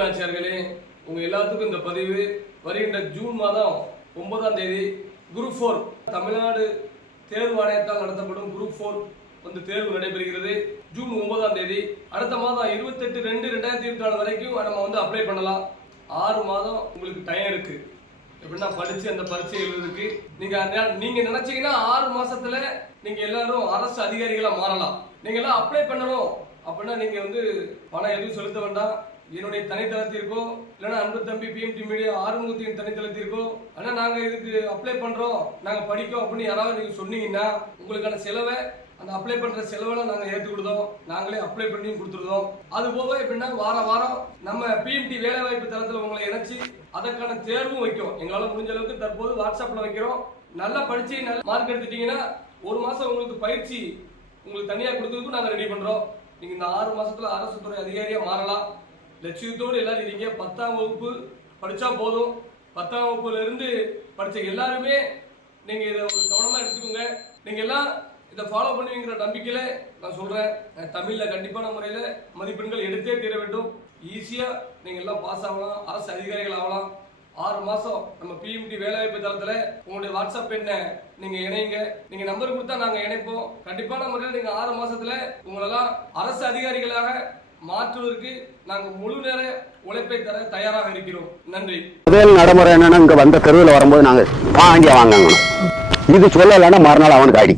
ராசியார்களே உங்க எல்லாத்துக்கும் இந்த பதிவு வருகின்ற ஜூன் மாதம் ஒன்பதாம் தேதி குரூப் ஃபோர். தமிழ்நாடு தேர்வு ஆணையத்தால் நடத்தப்படும் குரூப் ஃபோர் வந்து தேர்வு நடைபெறுகிறது. ஜூன் ஒன்பதாம் தேதி அடுத்த மாதம் இருபத்தெட்டு ரெண்டு ரெண்டாயிரத்தி இருபத்தி நாலு வரைக்கும் நம்ம வந்து அப்ளை பண்ணலாம். ஆறு மாதம் உங்களுக்கு டைம் இருக்கு. எப்படின்னா படிச்சு அந்த பரீட்சை எழுதுறதுக்கு. நீங்க நீங்க நினைச்சீங்கன்னா ஆறு மாசத்துல நீங்க எல்லாரும் அரசு அதிகாரிகளா மாறலாம். நீங்க எல்லாம் அப்ளை பண்ணணும். அப்படின்னா நீங்க வந்து பணம் எதுவும் செலுத்த வேண்டாம். என்னுடைய தனித்தளத்திற்கோ இல்லைன்னா அன்பு தம்பி பிஎம்டி மீடியா ஆறுமுகத்தின் தனித்தளத்திற்கோ ஆனா நாங்க இதுக்கு அப்ளை பண்றோம். நாங்க படிக்கோம் அப்படின்னு யாராவது நீங்க சொன்னீங்கன்னா உங்களுக்கான செலவை அந்த அப்ளை பண்ற செலவெல்லாம் நாங்க கொடுத்தோம். நாங்களே அப்ளை பண்ணி கொடுத்துருதோம் அது போக எப்படின்னா வார வாரம் நம்ம பிஎம்டி வேலைவாய்ப்பு தளத்துல உங்களை இணைச்சு அதற்கான தேர்வும் வைக்கும் எங்களால முடிஞ்ச அளவுக்கு தற்போது வாட்ஸ்அப்ல வைக்கிறோம். நல்லா படிச்சு நல்ல மார்க் எடுத்துட்டீங்கன்னா ஒரு மாசம் உங்களுக்கு பயிற்சி உங்களுக்கு தனியா கொடுக்கறதுக்கும் நாங்க ரெடி பண்றோம். நீங்க இந்த ஆறு மாசத்துல அரசு துறை அதிகாரியா மாறலாம். லட்சியத்தோடு எல்லாரும் இருக்கீங்க. பத்தாம் வகுப்பு படிச்சா போதும். பத்தாம் வகுப்புல இருந்து படிச்ச எல்லாருமே நீங்க இதை ஒரு கவனமா எடுத்துக்கோங்க. நீங்க எல்லாம் இதை ஃபாலோ பண்ணுவீங்கிற நம்பிக்கையில நான் சொல்றேன். தமிழில் தமிழ்ல கண்டிப்பான முறையில மதிப்பெண்கள் எடுத்தே தீர வேண்டும். ஈஸியா நீங்க எல்லாம் பாஸ் ஆகலாம். அரசு அதிகாரிகள் ஆகலாம். ஆறு மாசம் நம்ம பிஎம்டி வேலைவாய்ப்பு தளத்துல உங்களுடைய வாட்ஸ்அப் என்ன நீங்க இணைங்க. நீங்க நம்பர் கொடுத்தா நாங்க இணைப்போம். கண்டிப்பான முறையில் நீங்க ஆறு மாசத்துல உங்களெல்லாம் அரசு அதிகாரிகளாக மாற்றுவதற்கு நாங்க முழு நேர உழைப்பை தர தயாராக இருக்கிறோம். நன்றி. முதல் நடைமுறை என்னன்னா இங்க வந்த தெருவில் வரும்போது நாங்க வாங்கி வாங்கணும் இது சொல்லலைன்னா மறுநாள் அவனுக்கு அடி